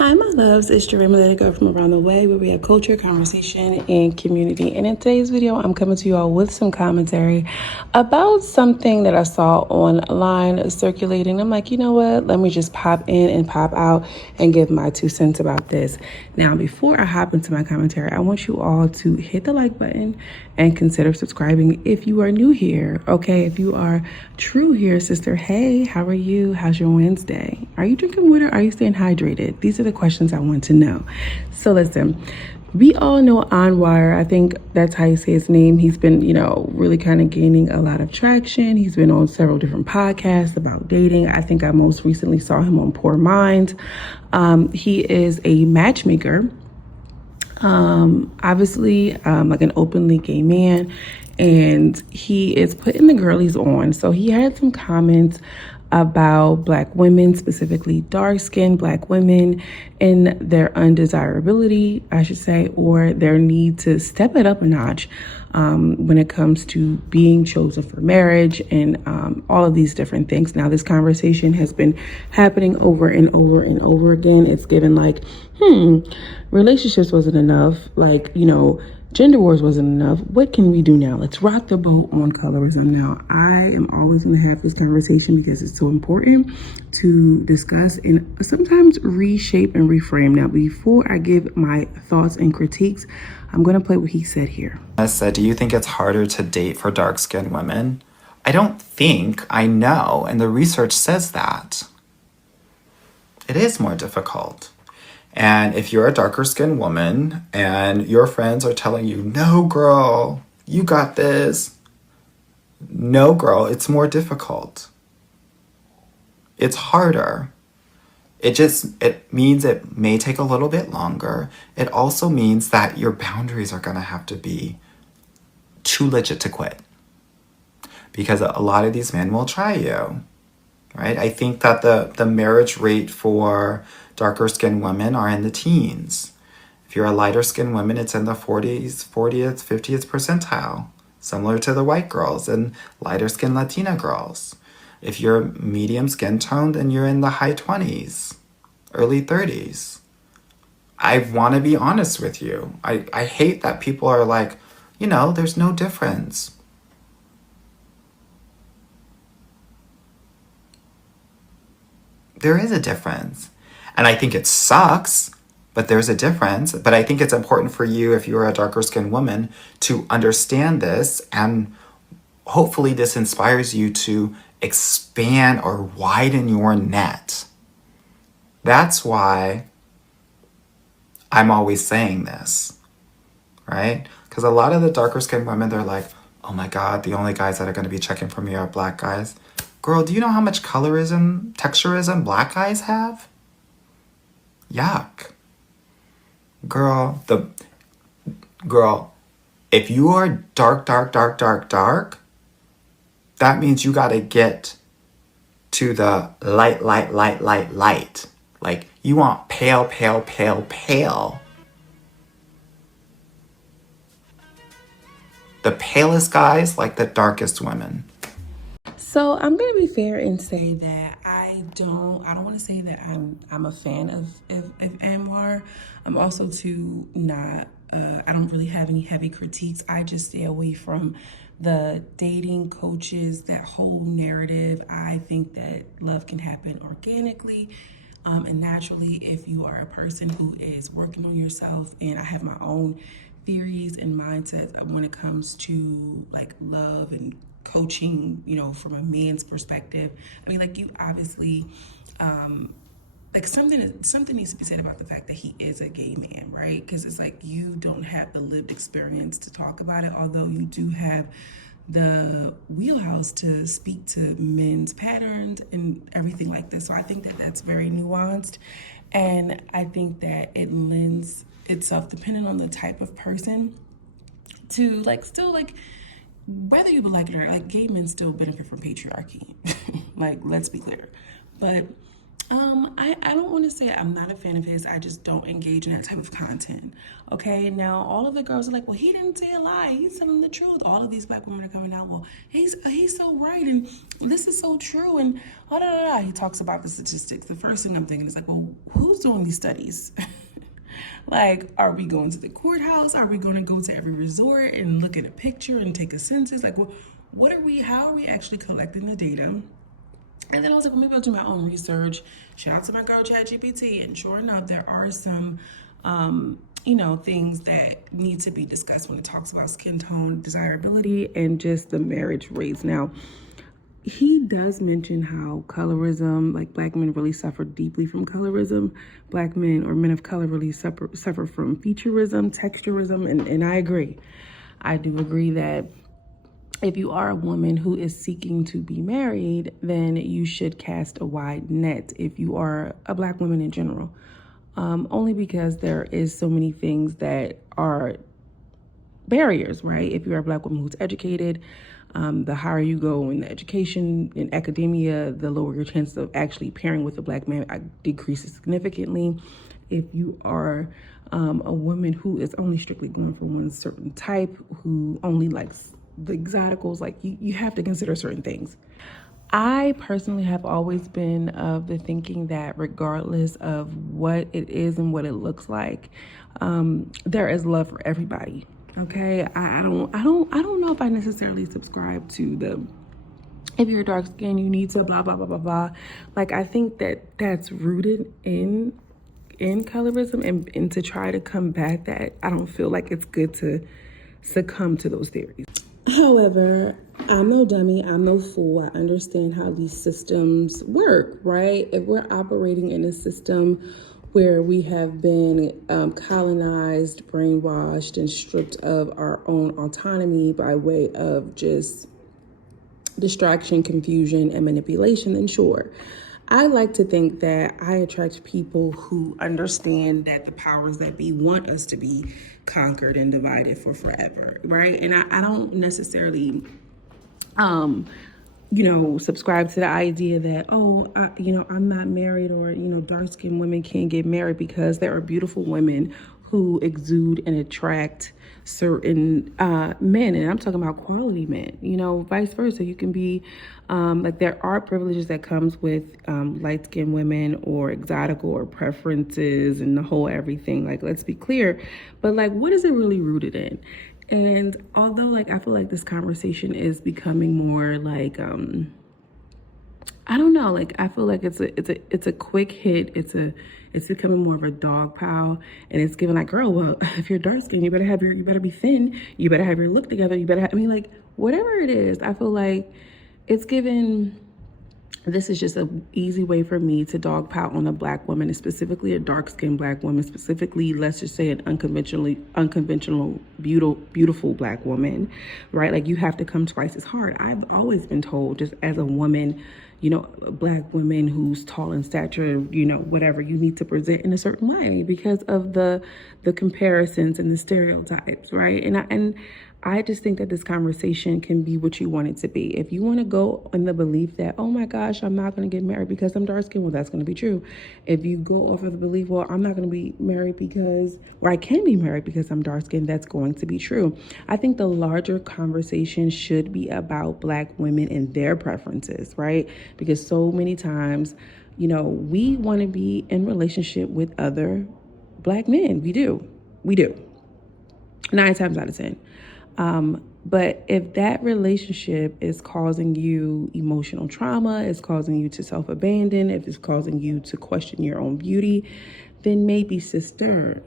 Hi, my loves. It's Jeremy, Let It Go from around the way, where we have culture, conversation, and community. And in today's video, I'm coming to you all with some commentary about something that I saw online circulating. I'm like, you know what? Let me just pop in and pop out and give my 2 cents about this. Now, before I hop into my commentary, I want you all to hit the like button and consider subscribing if you are new here. Okay, if you are true here, sister, hey, how are you? How's your Wednesday? Are you drinking water? Are you staying hydrated? These are the questions I want to know. So listen, we all know Anwar. I think that's how you say his name. He's been, really kind of gaining a lot of traction. He's been on several different podcasts about dating. I think I most recently saw him on Poor Minds. He is a matchmaker. Obviously, like an openly gay man, and he is putting the girlies on. So he had some comments about Black women, specifically dark-skinned Black women, and their undesirability, I should say, or their need to step it up a notch when it comes to being chosen for marriage and all of these different things. Now, this conversation has been happening over and over and over again. It's given like, relationships wasn't enough. Like, gender wars wasn't enough. What can we do now? Let's rock the boat on colorism. Now, I am always going to have this conversation because it's so important to discuss and sometimes reshape and reframe. Now, before I give my thoughts and critiques, I'm going to play what he said here. I said, do you think it's harder to date for dark-skinned women? I don't think, I know, and the research says that. It is more difficult. And if you're a darker skinned woman and your friends are telling you, no, girl, you got this. No, girl, it's more difficult. It's harder. It means it may take a little bit longer. It also means that your boundaries are going to have to be too legit to quit. Because a lot of these men will try you, right? I think that the marriage rate for darker skinned women are in the teens. If you're a lighter skinned woman, it's in the 40th, 50th percentile, similar to the white girls and lighter skinned Latina girls. If you're medium skin tone, then you're in the high 20s, early 30s. I want to be honest with you. I hate that people are like, there's no difference. There is a difference. And I think it sucks, but there's a difference. But I think it's important for you, if you're a darker skinned woman, to understand this. And hopefully this inspires you to expand or widen your net. That's why I'm always saying this, right? Because a lot of the darker skinned women, they're like, oh my God, the only guys that are going to be checking for me are Black guys. Girl, do you know how much colorism, texturism Black guys have? Yuck. Girl, if you are dark, that means you gotta get to the light. Like, you want pale. The palest guys like the darkest women. So I'm gonna be fair and say that I don't want to say that I'm a fan of Anwar. I'm also not. I don't really have any heavy critiques. I just stay away from the dating coaches, that whole narrative. I think that love can happen organically and naturally if you are a person who is working on yourself. And I have my own theories and mindsets when it comes to like love and coaching, from a man's perspective. I mean, like, you obviously, like, something needs to be said about the fact that he is a gay man, right? Because it's like, you don't have the lived experience to talk about it, although you do have the wheelhouse to speak to men's patterns and everything like this. So I think that that's very nuanced, and I think that it lends itself, depending on the type of person, to still whether you like it or not, gay men still benefit from patriarchy. Let's be clear. But I don't want to say I'm not a fan of his. I just don't engage in that type of content. Okay, now all of the girls are like, well, he didn't say a lie. He's telling the truth. All of these black women are coming out, well, he's so right, and this is so true, and da da da. He talks about the statistics. The first thing I'm thinking is like, well, who's doing these studies? Like, are we going to the courthouse? Are we going to go to every resort and look at a picture and take a census? Like, what are we? How are we actually collecting the data? And then I was like, well, maybe I'll do my own research. Shout out to my girl ChatGPT, and sure enough, there are some, things that need to be discussed when it talks about skin tone, desirability, and just the marriage rates. Now, he does mention how colorism, like black men really suffer deeply from colorism. Black men or men of color really suffer from featureism, texturism, and I agree. I do agree that if you are a woman who is seeking to be married, then you should cast a wide net if you are a black woman in general. Only because there is so many things that are barriers, right? If you're a black woman who's educated, the higher you go in the education, in academia, the lower your chances of actually pairing with a black man decreases significantly. If you are a woman who is only strictly going for one certain type, who only likes the exoticals, like you have to consider certain things. I personally have always been of the thinking that regardless of what it is and what it looks like, there is love for everybody. Okay, I don't know if I necessarily subscribe to the if you're dark skinned you need to blah blah blah blah blah. Like, I think that that's rooted in colorism, and to try to combat that, I don't feel like it's good to succumb to those theories. However, I'm no dummy, I'm no fool. I understand how these systems work, right? If we're operating in a system where we have been colonized, brainwashed, and stripped of our own autonomy by way of just distraction, confusion, and manipulation, then sure. I like to think that I attract people who understand that the powers that be want us to be conquered and divided for forever, right? And I don't necessarily, subscribe to the idea that, I'm not married, or, dark-skinned women can't get married, because there are beautiful women who exude and attract certain men, and I'm talking about quality men, vice versa. You can be there are privileges that comes with light-skinned women, or exotic, or preferences, and the whole everything. Like, let's be clear, but like, what is it really rooted in? And although I feel like this conversation is becoming more like I don't know, I feel like it's a quick hit. It's becoming more of a dog pile, and it's giving girl, well, if you're dark skinned, you better be thin, you better have your look together, you better whatever it is. I feel like it's given. This is just an easy way for me to dogpile on a black woman, and specifically a dark-skinned black woman, specifically, let's just say, an unconventional, beautiful black woman, right? You have to come twice as hard. I've always been told, just as a woman, a black woman who's tall in stature, whatever, you need to present in a certain way because of the comparisons and the stereotypes, right? And I just think that this conversation can be what you want it to be. If you want to go in the belief that, oh my gosh, I'm not going to get married because I'm dark skinned, well, that's going to be true. If you go off of the belief, well, I'm not going to be married or I can be married because I'm dark skinned, that's going to be true. I think the larger conversation should be about black women and their preferences, right? Because so many times, we want to be in relationship with other black men. We do. 9 times out of 10. But if that relationship is causing you emotional trauma, it's causing you to self-abandon, if it's causing you to question your own beauty, then maybe, sister,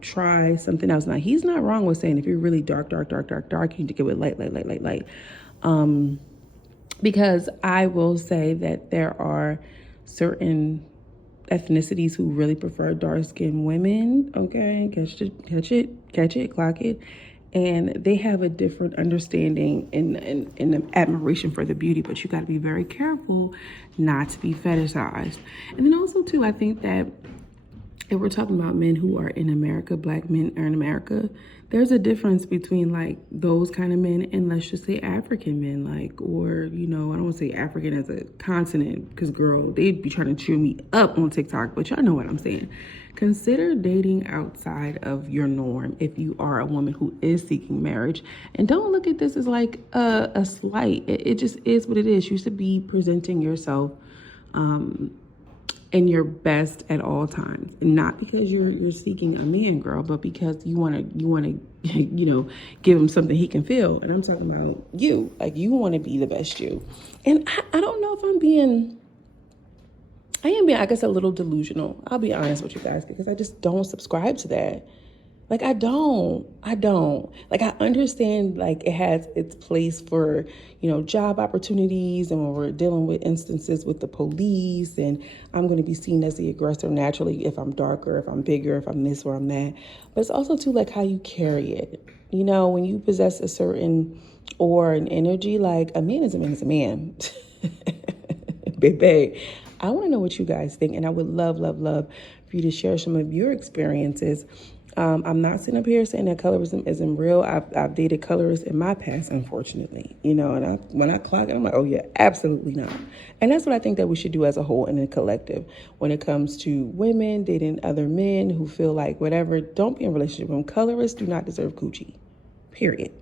try something else. Now, he's not wrong with saying if you're really dark, you need to get with light. Because I will say that there are certain ethnicities who really prefer dark-skinned women, okay? Catch it, clock it. And they have a different understanding and admiration for the beauty, but you got to be very careful not to be fetishized. And then also, too, I think that if we're talking about men who are in America, black men are in America, there's a difference between like those kind of men and let's just say African men, like, or, you know, I don't want to say African as a continent because, girl, they'd be trying to cheer me up on TikTok, but y'all know what I'm saying. Consider dating outside of your norm if you are a woman who is seeking marriage. And don't look at this as like a slight. It just is what it is. You should be presenting yourself and your best at all times, and not because you're seeking a man, girl, but because you want to you know, give him something he can feel. And I'm talking about you, like you want to be the best you. And I don't know if I am being, I guess, a little delusional. I'll be honest with you guys, because I just don't subscribe to that. Like, I don't. Like, I understand, like, it has its place for, you know, job opportunities and when we're dealing with instances with the police and I'm going to be seen as the aggressor naturally if I'm darker, if I'm bigger, if I'm this or I'm that. But it's also, too, like, how you carry it. You know, when you possess a certain aura and energy, like, a man is a man is a man. Baby, I want to know what you guys think, and I would love for you to share some of your experiences. I'm not sitting up here saying that colorism isn't real. I've dated colorists in my past, unfortunately, you know, and when I clock it, I'm like, oh yeah, absolutely not. And that's what I think that we should do as a whole and a collective when it comes to women dating other men who feel like whatever. Don't be in a relationship with them. Colorists do not deserve coochie, period.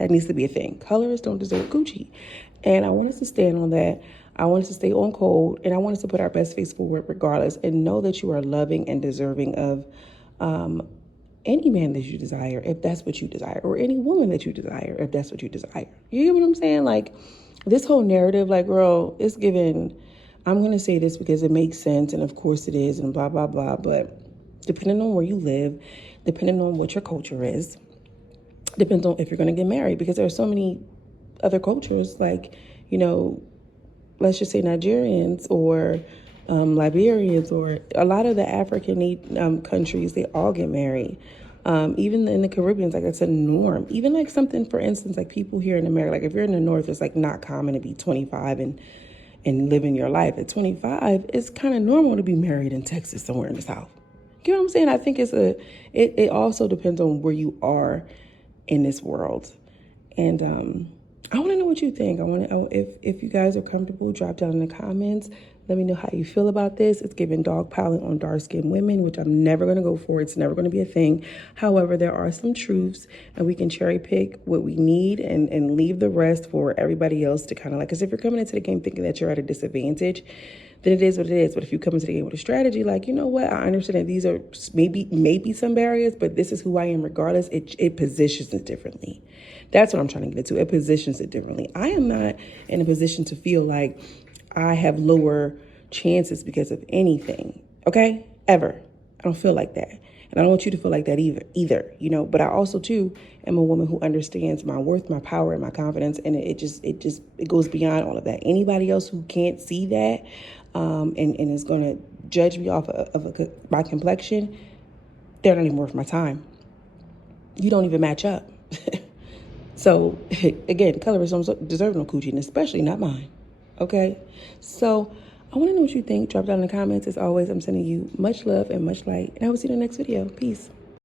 That needs to be a thing. Colorists don't deserve coochie. And I want us to stand on that. I want us to stay on code, and I want us to put our best face forward regardless, and know that you are loving and deserving of any man that you desire, if that's what you desire, or any woman that you desire, if that's what you desire. You hear what I'm saying? Like, this whole narrative, like, girl, it's given, I'm going to say this because it makes sense, and of course it is, and blah, blah, blah, but depending on where you live, depending on what your culture is, depends on if you're going to get married, because there are so many other cultures, like, you know, let's just say Nigerians or Liberians or a lot of the African countries, they all get married. Even in the Caribbean, like it's a norm. Even like something, for instance, like people here in America, like if you're in the North, it's like not common to be 25 and living your life. At 25, it's kind of normal to be married in Texas, somewhere in the South. You know what I'm saying? I think it also depends on where you are in this world. And I want to know what you think. If you guys are comfortable, drop down in the comments. Let me know how you feel about this. It's giving dog piling on dark-skinned women, which I'm never going to go for. It's never going to be a thing. However, there are some truths, and we can cherry pick what we need and leave the rest for everybody else to kind of like, because if you're coming into the game thinking that you're at a disadvantage, then it is what it is. But if you come into the game with a strategy, like, you know what, I understand that these are maybe some barriers, but this is who I am regardless. It positions it differently. That's what I'm trying to get to. It positions it differently. I am not in a position to feel like I have lower chances because of anything, okay? Ever. I don't feel like that. And I don't want you to feel like that either, you know? But I also, too, am a woman who understands my worth, my power, and my confidence, and it goes beyond all of that. Anybody else who can't see that and is going to judge me off of my complexion, they're not even worth my time. You don't even match up. So, again, colorists don't deserve no coochie, and especially not mine. Okay? So, I want to know what you think. Drop down in the comments. As always, I'm sending you much love and much light. And I will see you in the next video. Peace.